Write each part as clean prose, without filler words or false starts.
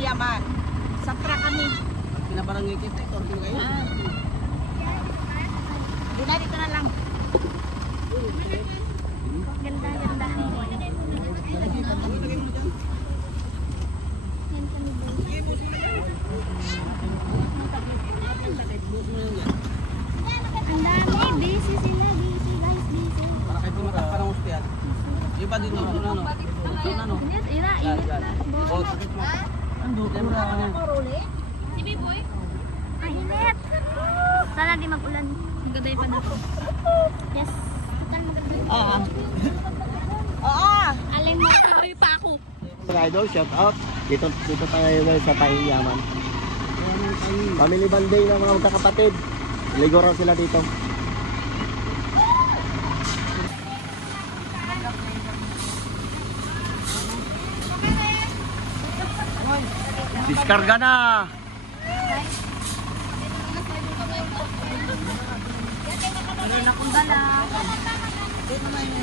Yaman. Sapra kami. Pinabarangay kita, order kayo. Dito na lang. Ganda. Ang dami, busy sila, busy guys, busy. Para kayo tumatak parang hospital. Iba din ako ano. Ano? Ira. Ando, Si B-boy? Ang init. Sana di mag-ulan. Magaday pa na. Yes. Saan magaday? Oo. Alin mo, sabi pa ako. Mga idol, shout out. Dito tayo ngayon sa Tayong Yaman. Family bonding ng mga magkakapatid. Ligo raw sila dito. Diskarga na.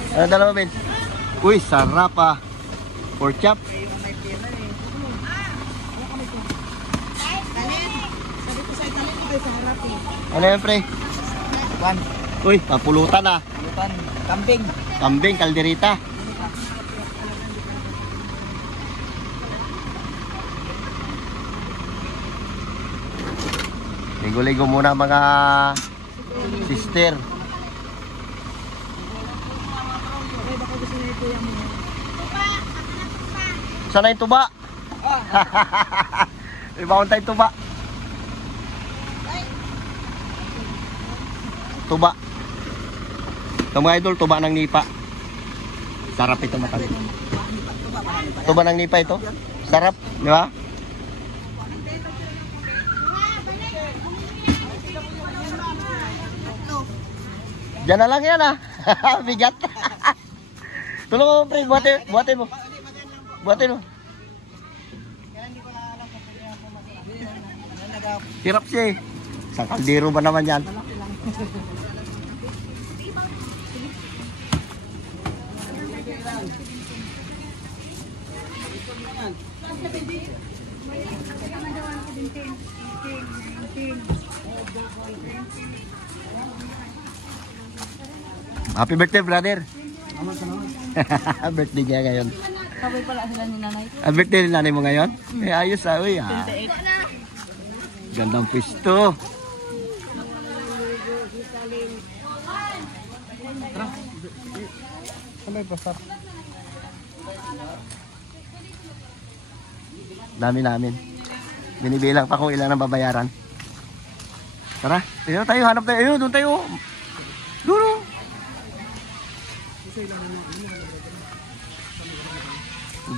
Ano dalawa, Ben? Uy, sarap ah. Pork chop. Ano yan, pre? Juan, Uy, papulutan ah. lutan, kambing. Kambing, kalderita. Ligo-ligo muna mga sister. Sana yung tuba? Ibang tayo tuba. Tuba. Ito mga idol, tuba ng nipa. Sarap ito matali. Tuba ng nipa ito. Sarap, di ba? Diyan na lang yan ah. Bigat. Tulong mo pre, buhatin mo. Buhatin mo. Hirap siya eh. Sa kaldero ba naman yan? Happy birthday, brother. Birthday niya ngayon. Sabay pala sila ni nanay. Birthday ni nanay mo ngayon? Eh, ayos ah, uy ah. Gandang pisto. Sabay pasar. Dami namin. Binibilang pa kung ilan ang babayaran. Tara, tayo tayo, hanap tayo. Ayun, doon tayo. Doon.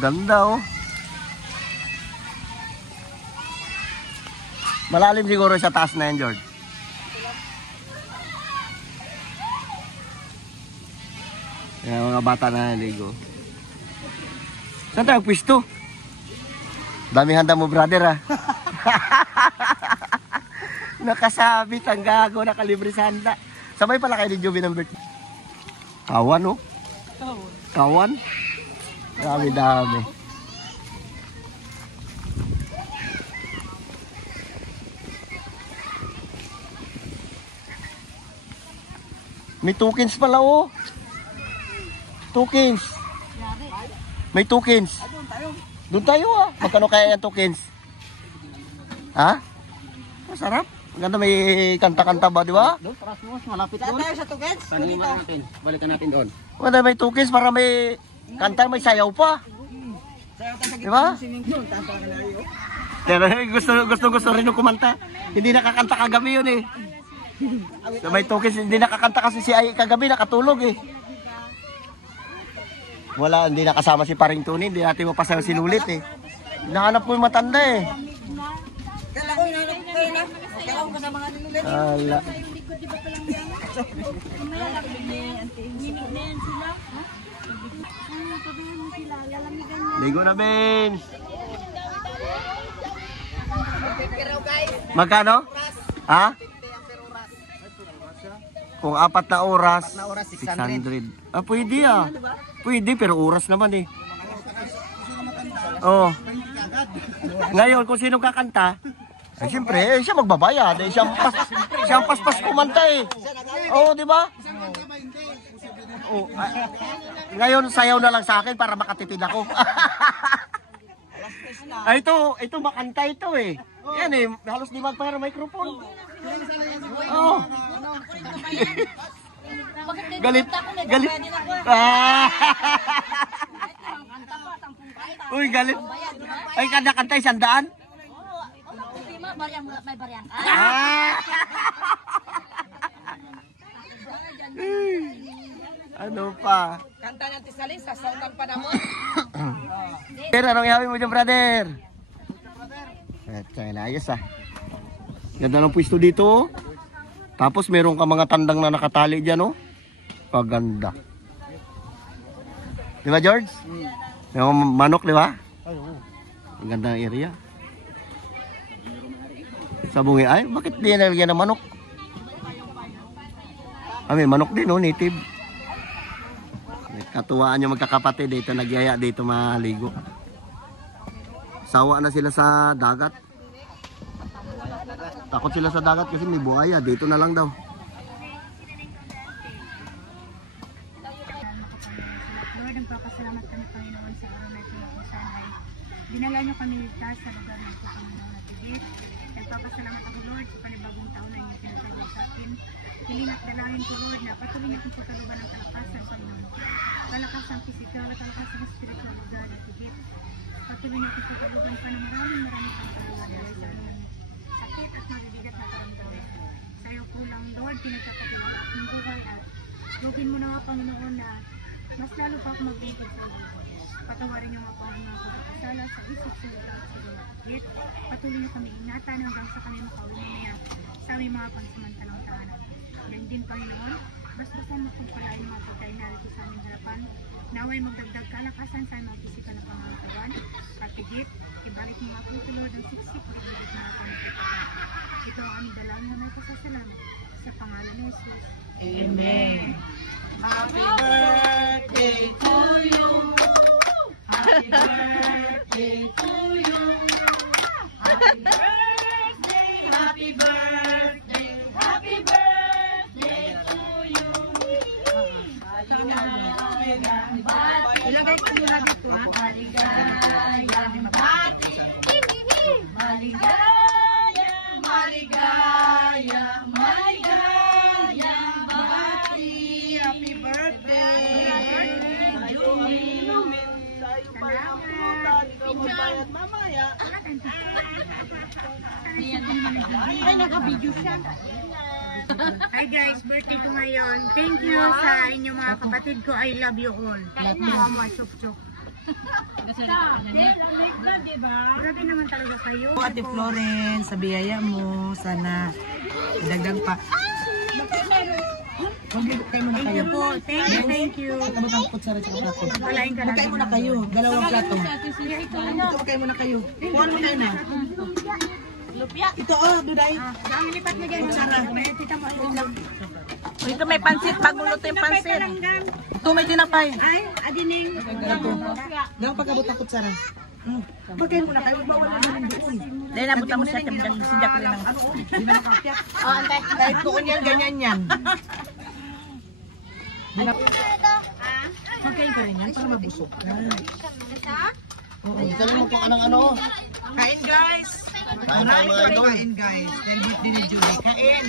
Ganda oh. Malalim siguro sa taas na yan, George. Yan, mga bata na naligo. Saan tayo pwisto? Dami handa mo, brother ah. Nakasabit ang gago, nakalibre sa handa. Sabay pala kayo ni Joby ng birthday. Kawan oh. Kawan. Dami. May tokens pala oh. Tokens. May tokens. Doon tayo ah. Magkano kaya yung tokens? Ha? Masarap. Ganda, may kanta-kanta ba, di ba? Doon, taras mo, malapit doon. Tayo sa tukets. Tanungin natin, balikan natin doon. Wala, may tokens para may kanta, may sayaw pa. Di ba? Pero gusto rin yung kumanta. Hindi nakakanta kagabi yun eh. So, may tokens, hindi nakakanta kasi si Ay kagabi, nakatulog eh. Wala, hindi nakasama si Paring Tony, hindi natin mapasayaw si Lulit eh. Hinahanap ko yung matanda eh. Kala ko hinanap ko kayo na. Kala ko kasama nga nilulit. Ala. Ligo na, Ben. Magkano? Ha? Kung 4 na oras, 600. Ah, pwede ah. Pwede, pero oras naman eh. Oh. Ngayon, kung sino kakanta, eh, siyempre, siya magbabayad. Eh, siyang paspas kumanta eh. Oo, di ba? Oh, ngayon, sayaw na lang sa akin para makatipid ako. Ito makanta ito eh. Yan eh, halos di magpahira microphone. Oh. Galit. Uy, galit. Ay, kanta-kanta 100? May baryan. Ano pa? Kanta ng Tisalis, sasaltan pa naman. Pero anong ihawin mo dyan, brother? Ito, ayos ah. Ganda ng pwesto dito. Oh. Tapos meron ka mga tandang na nakatali dyan, oh. Paganda. Di ba, George? Yung manok, di ba? Ang ganda ng area. Sabungi, ay, bakit di nalagyan ng manok? May manok din, oh, native. Katuwaan yung magkakapatid dito, nagyaya dito maligo. Sawa na sila sa dagat. Takot sila sa dagat kasi may buhaya. Dito na lang daw. Lord, nagpapasalamat kami, Panginoon, sa araw na ito na kung saan ay dinala niyo kami ligtas sa lugar ng Panginoon na tigit. Nagpapasalamat ako, Lord, sa panibagong taon na inyong pinagagawa sa akin. Hiling at dalangin ko, Lord, na patuloy niyo kung pagkaluban ng kalakasan, Panginoon. Kalakasan physical, kalakasan spiritual, lugar na tigit. Patuloy niyo kung pagkaluban pa ng maraming kaluluwa dahil sa aming sakit at mabibigat na karamdaman. Sa iyo po lang, Lord, pinagkakatiwala at ng buhay at lugin mo na nga, Panginoon, na mas lalo pa ako magbibig sa iyo. Patawarin niyo nga po ang mga pagkakasala sa isip sa lugar at sa lugar. Patuloy niyo kami ingatan hanggang sa kami makauwi niya sa aming mga pansamantalang tahanan. Yan din, Panginoon, basbasan mo kung pala yung mga pagkain narito sa aming harapan. Naway magdagdag kalakasan sa mga pisikal na pangangatawan. At higit, ibalik mo nga po tulad ang siksik at ibalik na ako ng pagkakas. Ito ang aming dalawang na may pasasalamat sa pangalan ni Jesus. Amen. Happy birthday to you. Happy birthday to you. Happy birthday, happy birthday, happy birthday to you. Ilagay ko muna dito, ha? Maligayang bati. Maligayang, maligayang, maligayang bati. Happy birthday. Tayo pa lang pulutan. Ikaw magbayad mamaya. Ay, naka-video siya. Hi guys, birthday ko ngayon. Thank you sa inyong mga kapatid ko. I love you all. Mama, chok-chok. Grabe naman talaga kayo. Ate Florence, sa biyaya mo, sana dagdag pa. Magkain mo na kayo. Po, thank you. Kabot ang kutsara sa plato. Palain ka Magkain mo na kayo. Dalawang plato. Magkain mo na kayo. Kuhan mo kayo na. Ito Duday. Ang lipat mo dyan. Tita mo, Ito may pansit. Bagong luto yung pansit. Ito may tinapay. ay, adining. Gang pagkabot ang kutsara. Magkain mo na kayo. Bawal na naman doon. Dahil nabutan mo siya timdang sidak rin ng... Di ba nakapyak? Oh, antay. Kahit doon yan, ganyan yan. Magkain ka rin yan para mabusok ka. Ito mo kung ano. Kain guys! Kain tayo mga idol. Kain guys! Dahil birthday ni Julie. Kain!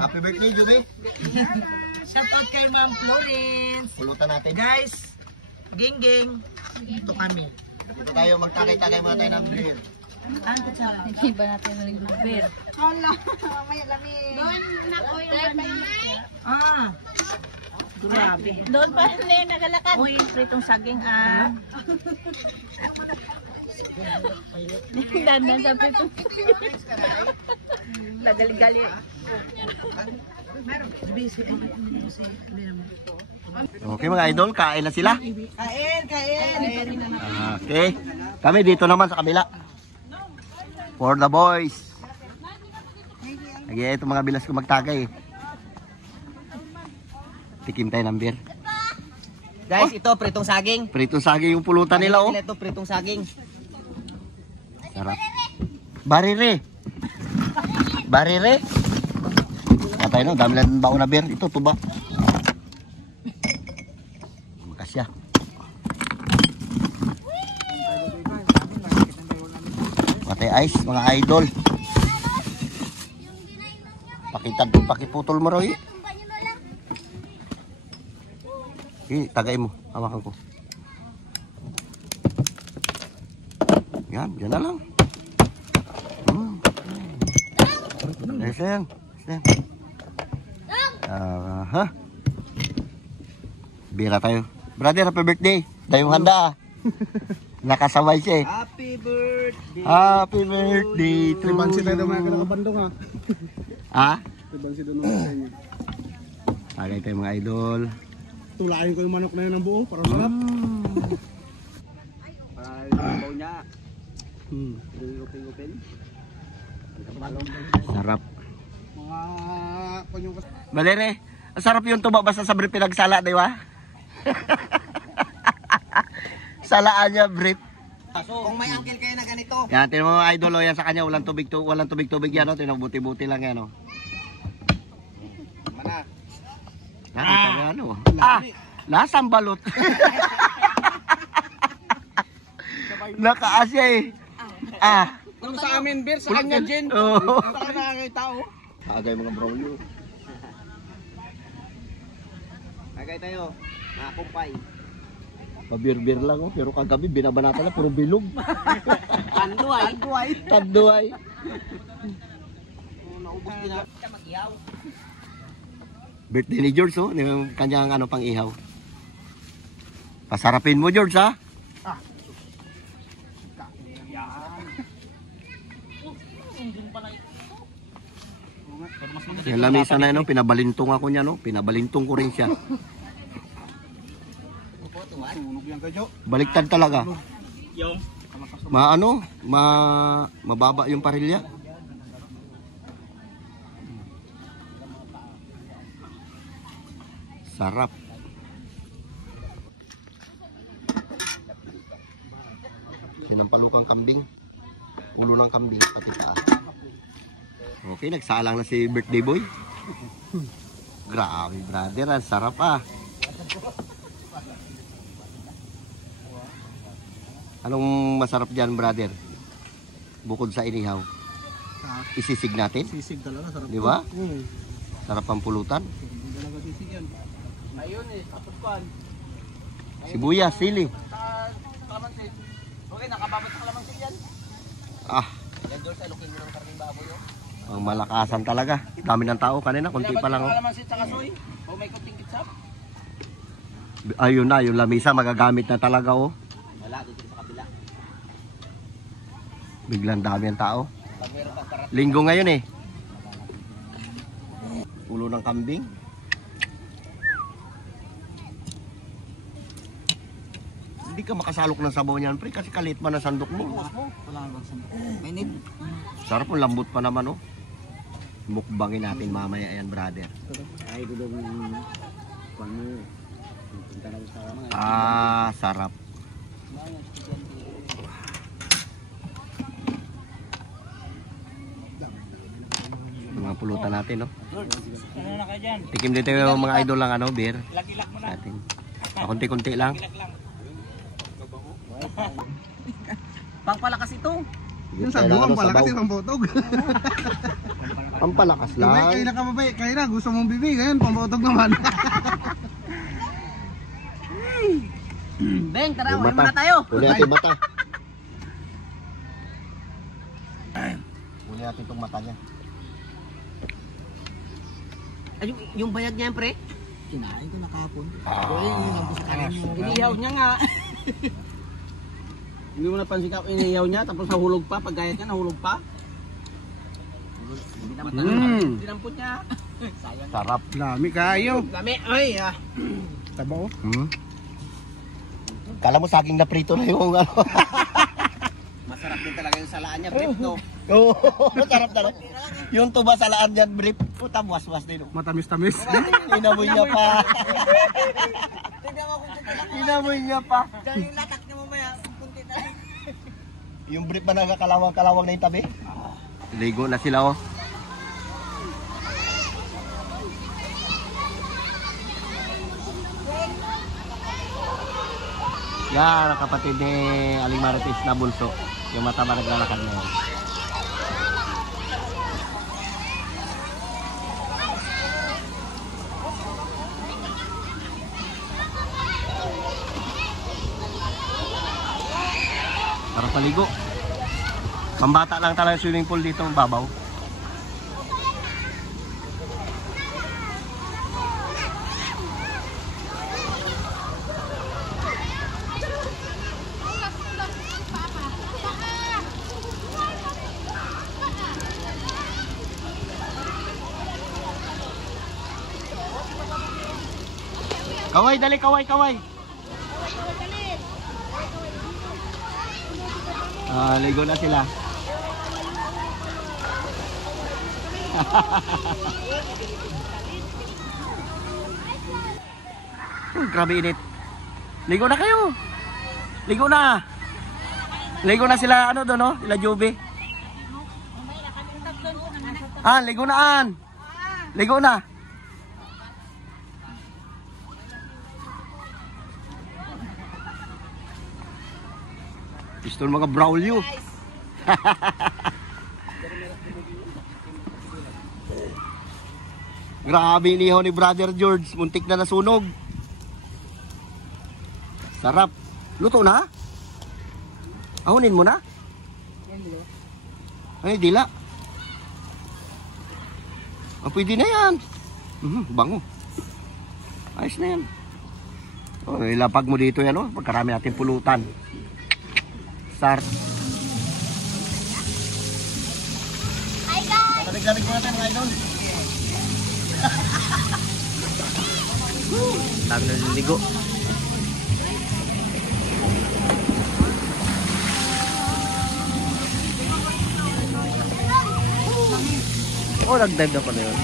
Happy birthday, Juby. Shout out kay Ma'am Florence! Pulutan natin. Guys! Ging! Ito kami. Ito tayo, magtakay-takay muna tayo ng beer. Iba natin ng beer. Grabe. Doon pa rin, nagalakad. Uy, pritong saging Dandan sa pito. Lagali-gali. Okay mga idol, kain na sila. Kain! Okay. Kami dito naman sa kabila. For the boys. Lagi ito mga bilas ko magtagay. Tikim tayo ng beer. Guys, ito pritong saging. Pritong saging yung pulutan nila, oh. Ito pritong saging. Sarap. Barire. Barire. Patay no, dami lang baon na beer. Ito, tuba. Makasya. Patay ice, mga idol. Pakiputol mo raw eh. Tagay mo, hawakan ko. Yan na lang. Listen. Bira tayo. Brother, happy birthday. Tayong handa. Nakasabay siya eh. Happy birthday. Happy birthday to you. Bansi tayo mga kinakabandong ha. Ha? Bansi doon naman sa inyo. Tagay tayo mga idol. Tulain ko yung manok na yun ng buo para sarap. Babaw niya. Open. Sarap. Mga kanyong Valere, ang sarap yung tuba basta sa brief pinagsala, di ba? Salaan niya brief. Kung may uncle kayo na ganito. Yan, tinan mo mga idol, yan sa kanya, walang tubig yan, no? Tinan mo, buti-buti lang yan, no? Mana? Nakita mo ano? Lasang balot. Nakaasya eh. Kung sa amin, beer, sa kanya, Jen. Oo. Sa kanya kayo tao. Agay mga bro yun. Agay tayo. Nakakumpay. Pabir-bir lang, oh. Pero kagabi, binabanata na, puro bilog. Tanduay. Tanduay. Naubos din na. Mag-ihaw. Birthday ni George, oh. Yung kanyang ano pang ihaw. Pasarapin mo, George, ha? Yung lamisa na yun, pinabalintong ako niya, no? Pinabalintong ko rin siya. sunog yan kayo. Baliktad talaga. Yung. Mababa yung parilya. Sarap. Sinampalukang kambing. Ulo ng kambing, pati taas. Okay, nagsalang na si birthday boy. Grabe brother, ang sarap ah. Anong masarap dyan brother? Bukod sa inihaw. Isisig natin? Sisig talaga, sarap. Di ba? Oo. Sarap ang pulutan. Hindi talaga sisig yan. Ayun eh, tapos kuhan. Sibuyas, sili. Kalamansin. Okay, nakababot sa kalamansin yan. Ah, Yan doon sa lukin mo ng karning baboy. ang malakasan talaga. Dami ng tao kanina, konti pa lang. Oh. Kalamansin sa kasoy. O may kunting kitsap. Ayun na, yung lamisa magagamit na talaga oh. Wala, dito sa kabila. Biglang dami ang tao. Pag meron pang parat. Linggo ngayon eh. Ulo ng kambing. Hindi ka makasalok ng sabaw niyan, pre, kasi kalit man ang sandok mo. Wala nang sandok. Mainit. Sarap, ang lambot pa naman oh. Mukbangin natin mamaya yan, brother. Ay, ito daw yung pan mo. Punta na sa mga. Ah, sarap. Mga pulutan natin, no? Ano na kayo dyan? Tikim dito yung mga idol lang, ano, beer. Laki-lak mo na. Natin. Konti-konti lang. Pangpalakas ito. Yung sabi mo, ang palakas yung pambotog. Pampalakas Kayo lang. na kababay, kayo na, gusto mong bibig, ngayon, pambotog naman. Beng, tara, Yung uwi mata. muna tayo. Uli natin yung mata. Uli natin itong mata niya. Ay, yung bayag niya yan, pre? Kinain ko na kahapon. Inihaw niya nga. Hindi mo napansin ka, inihaw niya, tapos nahulog pa. Pag gayat ka, nahulog pa. Hindi naman talaga. Dinampot niya. Sayang. Sarap. Lami kayo. Lami, ay, Taba oh. Kala mo saging na prito na yung ano. Masarap din talaga yung salaan niya, brief, no? Oo, masarap talaga. Yung tuba salaan yan, brief. Puta, waswas din. Matamis-tamis. Inamoy niya pa. Tignan mo kung kunti lang. Inamoy niya pa. Diyan yung latak niya mamaya, kunti na lang. Yung brief ba nagkakalawang-kalawang na yung tabi? Ligo na sila oh. Yan ang kapatid ni Aling Marites na bulso. Yung mataba naglalakad na yun. Para paligo. Pambata lang talaga yung swimming pool dito, babaw. Kaway, dali, kaway, kaway. Ligo na sila. Grabe init. Ligo na kayo. Ligo na. Ligo na sila ano doon no? Sila Juve. Ligo na an. Ligo na. Gusto mga Braulio. Grabe inihaw ni Brother George. Muntik na nasunog. Sarap. Luto na? Ahunin mo na? Ay, dila. Pwede na yan. Bango. Ayos na yan. Ilapag mo dito yan. Pagkarami natin pulutan. Start. Hi guys! Lamig-lamig mo natin mga idol. Dami na liligo. Oh, nag-dive na pala yun.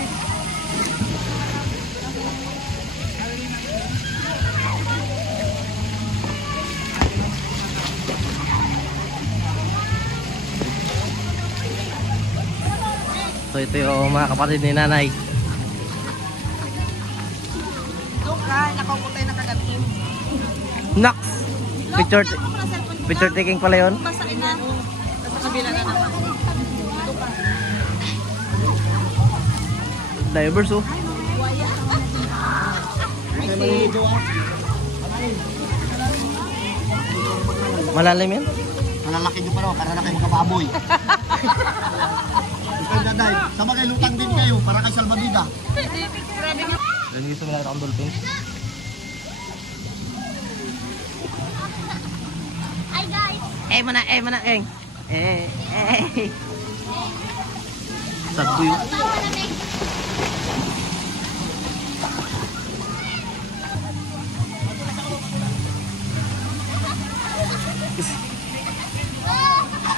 So ito yung mga kapatid ni nanay. Luka, nakakutay na kagatin. Nax! Picture taking pala yun. Basain na. Sa kabila na naman. Divers oh. Malalim yan? Malalaki nyo pa rin, para na kayo magkababoy. Sama kayo lutang din kayo, para kayo salbabida. Dan dito wala akong dolphin. Hi guys! Mana, Eng. Sabi yun.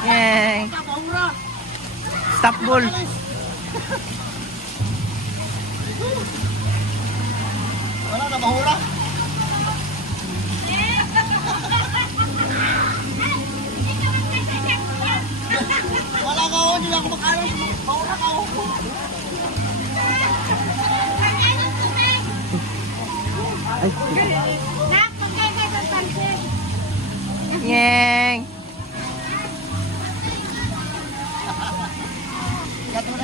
Eng. Stop goal. Wala na, mahula. Wala ka ako, hindi ako makaroon. Mahula ka ako. Nak, pagkakay sa pansin! Eng. Gato na.